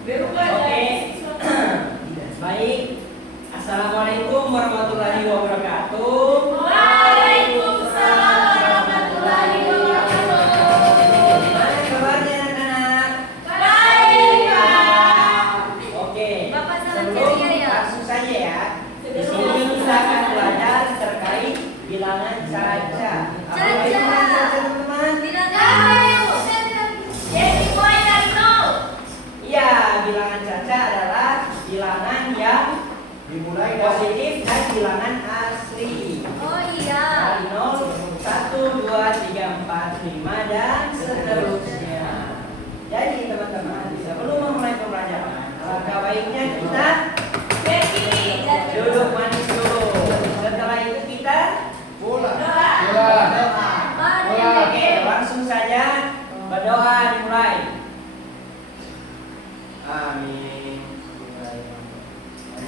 Oke. Baik. Assalamualaikum warahmatullahi wabarakatuh. Waalaikumsalam warahmatullahi wabarakatuh. Gimana kabarnya anak-anak? Baik, Pak. Oke. Bapak salam Sebelum ceria ya. langsung saja ya. Di sini kita akan belajar terkait bilangan caca. Apa itu bilangan caca, teman-teman? Jadi mulai dari nol. Iya, bilangan caca adalah bilangan yang Dimulai dari positif dan bilangan asli. Oh iya. Dari 0, 1, 2, 3, 4, 5 dan seterusnya. Jadi teman-teman, sebelum memulai pembelajaran, alangkah baiknya kita Berdiri dan duduk manis dulu. Setelah itu kita bola. doa. Bola. oke, langsung saja berdoa dimulai. Amin.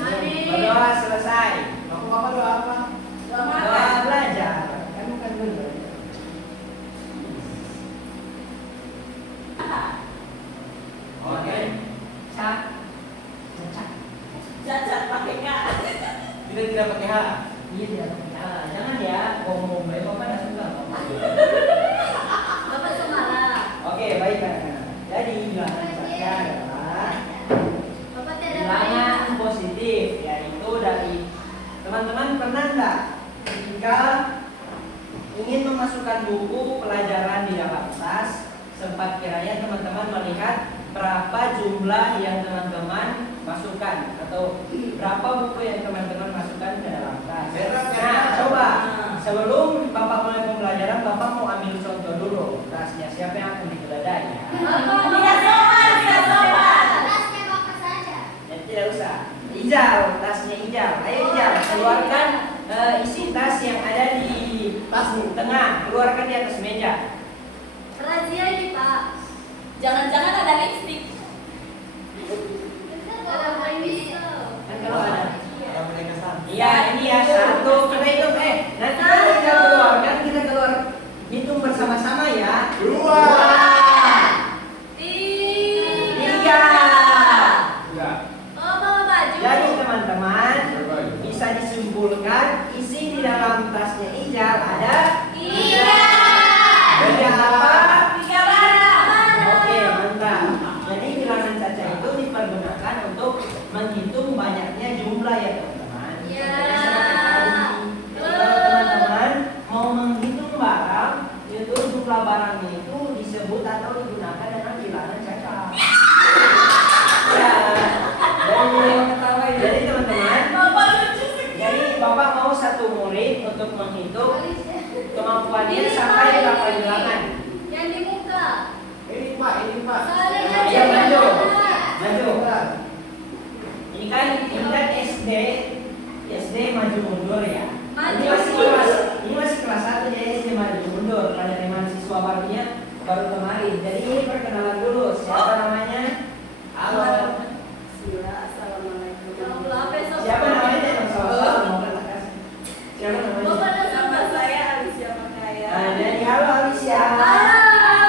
Amin. Berdoa selesai. Kamu apa doa apa? Doa Doa makan. belajar. Kan bukan belajar. Oke. Cak. Cak. Cacat pakai K. Kita tidak pakai H. Iya dia. Jangan ya. Ngomong baik bapak nggak suka. Bapak semarah. Oke, baik kan. Jadi bilangan caca adalah Bapak tidak bilangan baik. positif, yaitu dari teman-teman pernah nggak ketika ingin memasukkan buku pelajaran di dalam tas, sempat kiranya teman-teman melihat berapa jumlah yang teman-teman masukkan atau berapa buku yang teman-teman masukkan ke dalam tas. Nah, coba sebelum Bapak mulai pembelajaran, Bapak mau ambil contoh dulu tasnya siapa yang akan digeledah ya? Bapak tidak sopan, tidak sopan. Ya, tidak usah. Ijal, tasnya Ijal. Ayo Ijal, keluarkan isi tas yang ada di Tasmu. tengah. Keluarkan di atas meja. Razia ini Pak. Jangan-jangan ada lipstik. Ada Kan kalau ada. Ada mereka sana. Iya, ini ya satu. Kita hitung nanti kalau kita keluarkan kita keluar hitung bersama-sama ya. Dua. Tiga. Tiga. Oh, bawa baju. Jadi teman-teman bisa disimpulkan isi di dalam tasnya Ijal ada Iya. tiga apa? Tiga barang. Oke, mantap. Jadi bilangan caca itu dipergunakan untuk menghitung banyaknya jumlah ya teman-teman. Ya. Jadi kalau teman-teman mau menghitung barang, itu jumlah barangnya itu disebut atau digunakan dengan bilangan caca. Ya. Jadi teman-teman, Bapak lucu sekali. jadi Bapak mau satu murid untuk menghitung kemampuannya Ini, sampai Pak, berapa ini. bilangan. Yang di muka. Ini Pak, ini Pak. Saya Iya, maju. Pak. Maju. Ini kan SD maju mundur ya. Maju. Ini masih kelas 1 jadi SD maju mundur. Penerimaan siswa barunya baru kemarin. Jadi ini perkenalan dulu. Siapa namanya? Halo. Assalamualaikum. Siapa namanya? Jangan salah-salah. Siapa namanya? Bapak ada Nama saya Alicia Makaya. Jadi halo Alicia.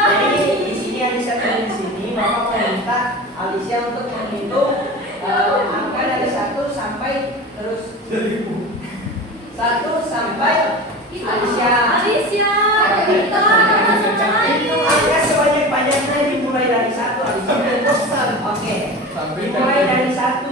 Jadi di sini Alicia tulis di sini. Bapak meminta Alicia untuk menghitung angka dari 1 sampai terus 1 sampai Alicia. Alicia. Kita Hitung angka sebanyak-banyaknya dimulai dari 1 Alicia. Oke. Sampai Dimulai dari 1.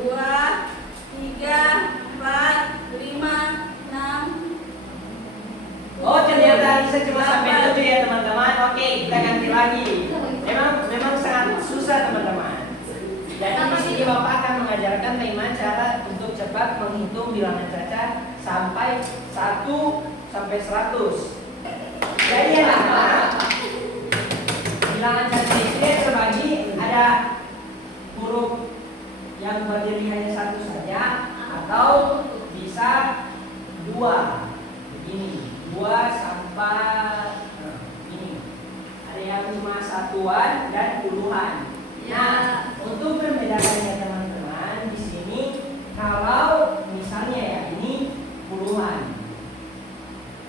2, 3, 4, 5, 6. Oh ternyata Alicia cuma sampai 7 ya teman-teman. Oke, kita ganti lagi. Memang sangat susah teman-teman. Jadi di sini Bapak akan mengajarkan bagaimana cara untuk cepat menghitung bilangan caca sampai 1 sampai 100. Jadi yang pertama, bilangan caca itu terbagi ada huruf yang berdiri hanya 1 saja atau bisa 2. Begini, 2 sampai ini. Ada yang cuma satuan dan puluhan. Nah, untuk membedakannya teman-teman, di sini kalau misalnya ya ini puluhan.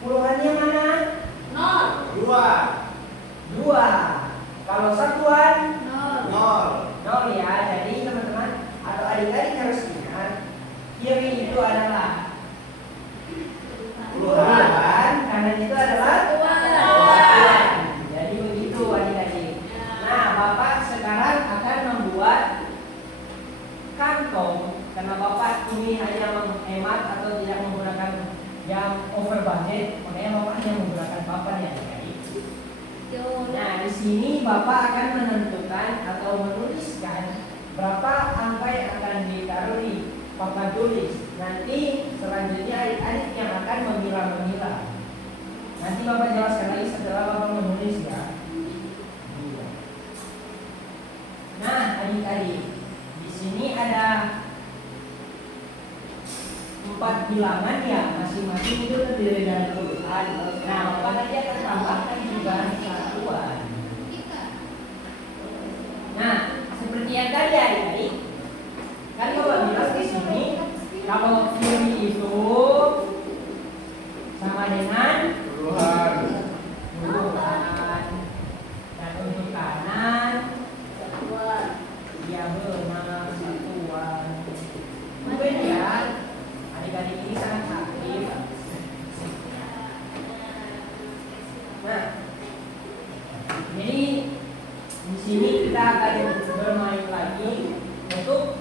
Puluhannya mana? nol. Dua. 2. Kalau satuan Nol. Nol. Nol ya. Jadi teman-teman atau adik-adik harus ingat, kiri itu adalah puluhan, kanan itu adalah satuan. Jadi begitu adik-adik. Nah, Bapak sekarang akan membuat kantong karena Bapak ini hanya menghemat atau tidak menggunakan yang over budget, makanya Bapak hanya menggunakan papan ya adik-adik. Nah, di sini Bapak akan menentukan atau menuliskan berapa angka yang akan ditaruh di papan tulis. Nanti selanjutnya adik-adik yang akan memilah-memilah. Nanti Bapak jelaskan lagi setelah Bapak menulis ya. Nah, adik-adik, di sini ada 4 bilangan ya, masing-masing itu terdiri dari puluhan. Nah, Bapak nanti akan tambahkan juga satuan. Nah, seperti yang tadi adik-adik, kan Bapak bilang di sini kalau kiri itu sama dengan Puluhan. puluhan, dan untuk kanan ya benar satuan. Mungkin ya adik-adik ini sangat aktif. Nah, jadi di sini kita akan bermain lagi untuk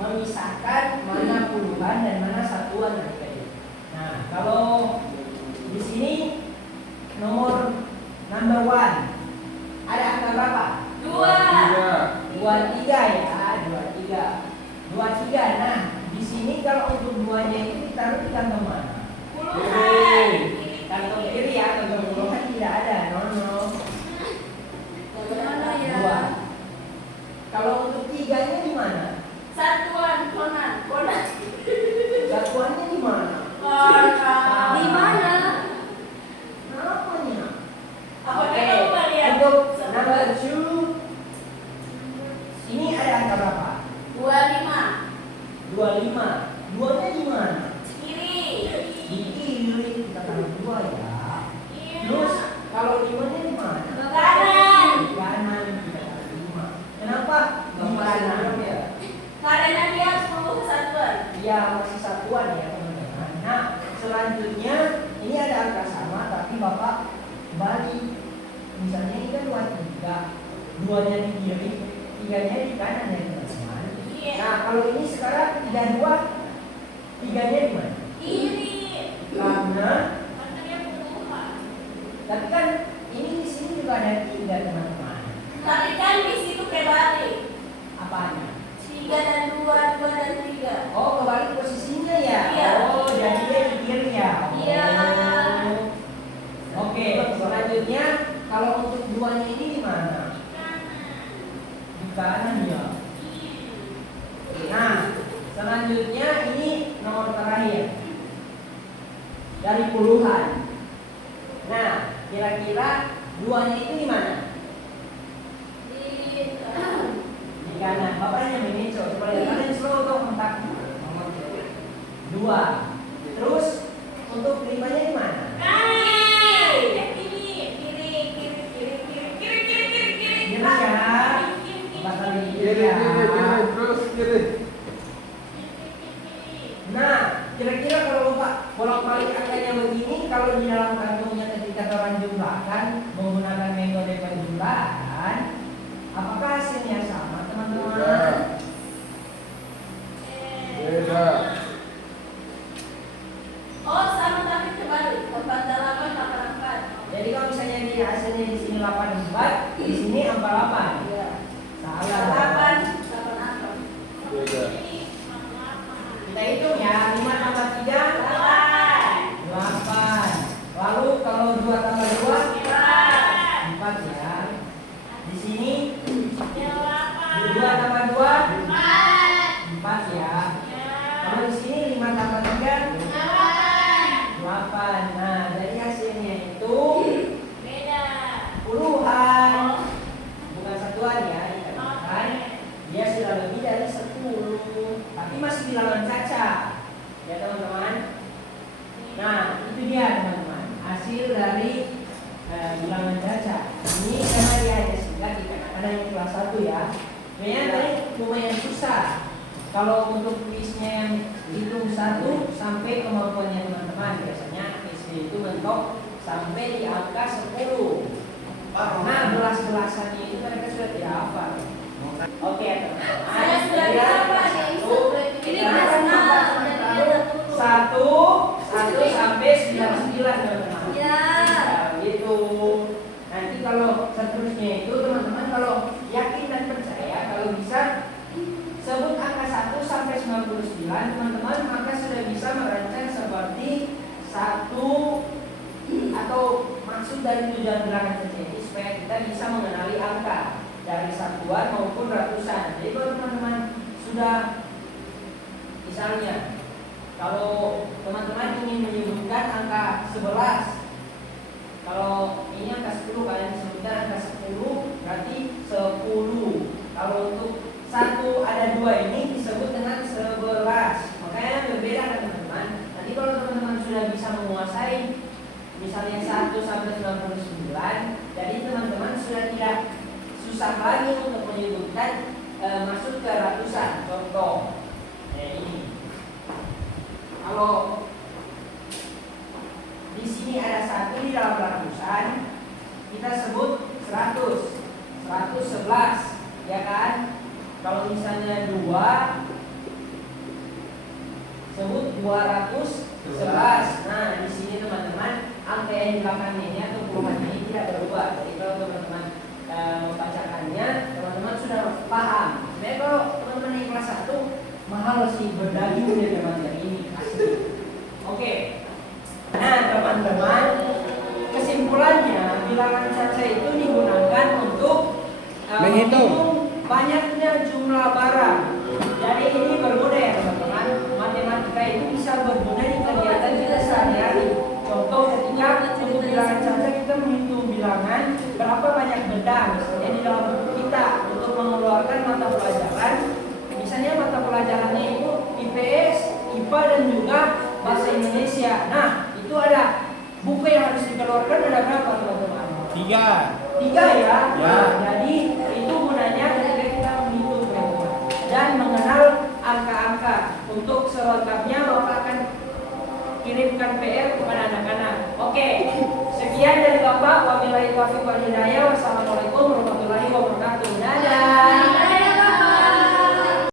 memisahkan mana puluhan dan mana satuan adik-adik. Nah, kalau di sini number 1 ada angka berapa? 23 ya, 23. Nah, di sini kalau untuk duanya itu ditaruh di kantong mana? Kantong kiri ya, kantong puluhan tidak ada, no. Dua. Kalau untuk 3-nya di mana? Satuannya di mana? Di mana? Namanya. Apa Oke. kita lupa lihat? Untuk number 2 ini ada angka berapa? 25. Duanya di mana? Di kiri kita taruh 2 ya. Terus kalau 5-nya di mana? Di kanan kita taruh 5. Kenapa? Di kanan ya. Karena dia 10 kesatuan. Ya masih satuan ya teman-teman. Nah, selanjutnya ini ada angka sama tapi Bapak balik. Misalnya ini kan 23. 2-nya di kiri, 3-nya di kanan ya teman-teman. Iya. Nah, kalau ini sekarang 32, 3-nya di mana? Karena tapi kan ini di sini juga ada 3 teman-teman. Tapi kan di situ kebalik. Apanya? 3 dan 2, 2 dan 3. Oh, kebalik posisinya ya. Iya. Oh, jadi dia di kiri ya. Iya. Oh. Oke, selanjutnya kalau untuk 2-nya ini di mana? Di kanan ya. Nah, selanjutnya ini nomor terakhir dari puluhan. Nah, kira-kira 2-nya itu di mana? Di kanan. Bapaknya mengeco. Coba lihat kalian slow untuk kontak. 2. Terus untuk 5-nya di mana? Kiri ya. Bakal di kiri ya. Terus kiri. Nah, kira-kira kalau Bapak bolak-balik angkanya begini, kalau di dalam kantongnya ketika orang jumlahkan menggunakan metode penjumlahan, apakah hasilnya sama, teman-teman? Beda. Oh, sama tapi kebalik. 88, 84. Jadi kalau misalnya di hasilnya di sini 84, di sini 48. Iya. Salah. 88. Beda. Kita hitung ya, 5 tambah 3, 8. Lalu kalau 2 tambah 2, Sebenarnya tadi lumayan susah. Kalau untuk kuisnya yang hitung 1 sampai kemampuannya teman-teman, biasanya SD itu mentok sampai di angka 10. Karena belas-belasannya itu mereka sudah tidak hafal. Oke, teman-teman. Saya sudah hafal nih. Ini Satu sampai 99 teman-teman. Ya. Nah, gitu. Nanti kalau seterusnya itu teman-teman kalau yakin dan percaya kalau bisa sebut angka 1 sampai 99 teman-teman maka sudah bisa merancang seperti satu atau maksud dari tujuan bilangan terjadi supaya kita bisa mengenali angka dari satuan maupun ratusan. Jadi kalau teman-teman sudah misalnya kalau teman-teman ingin menyebutkan angka 11, kalau ini angka 10 kalian sebutkan angka 10 berarti 10. Kalau untuk 1 ada 2 ini disebut dengan 11. Makanya berbeda kan teman-teman. Nanti kalau teman-teman sudah bisa menguasai misalnya 1 sampai 99, jadi teman-teman sudah tidak susah lagi untuk menyebutkan masuk ke ratusan. Contoh, ini. Kalau di sini ada 1 di dalam ratusan, kita sebut 100, 111, ya kan? Kalau misalnya 2, sebut 211. Nah, di sini teman-teman, angka yang di belakangnya ini atau puluhan ini tidak berubah. Jadi kalau teman-teman membacakannya, teman-teman sudah paham. Sebenarnya kalau teman-teman yang kelas 1, mahal sih berdaging dari materi ini. Asli. Oke. Nah, teman-teman, kesimpulannya bilangan caca itu digunakan untuk menghitung banyaknya jumlah barang. Jadi ini berguna ya teman-teman. Matematika itu bisa berguna di kegiatan kita sehari-hari. Contoh ketika untuk bilangan caca kita menghitung bilangan berapa banyak benda misalnya di dalam buku kita untuk mengeluarkan mata pelajaran. Misalnya mata pelajarannya itu IPS, IPA dan juga bahasa Indonesia. Nah, itu ada buku yang harus dikeluarkan ada berapa teman-teman? 3 ya. Ya. Nah, jadi itu gunanya ketika kita menghitung teman-teman dan mengenal angka-angka. Untuk selengkapnya Bapak akan kirimkan PR kepada anak-anak. Oke, sekian dari Bapak. Wabillahi taufiq wal hidayah. Wassalamualaikum warahmatullahi wabarakatuh. Dadah.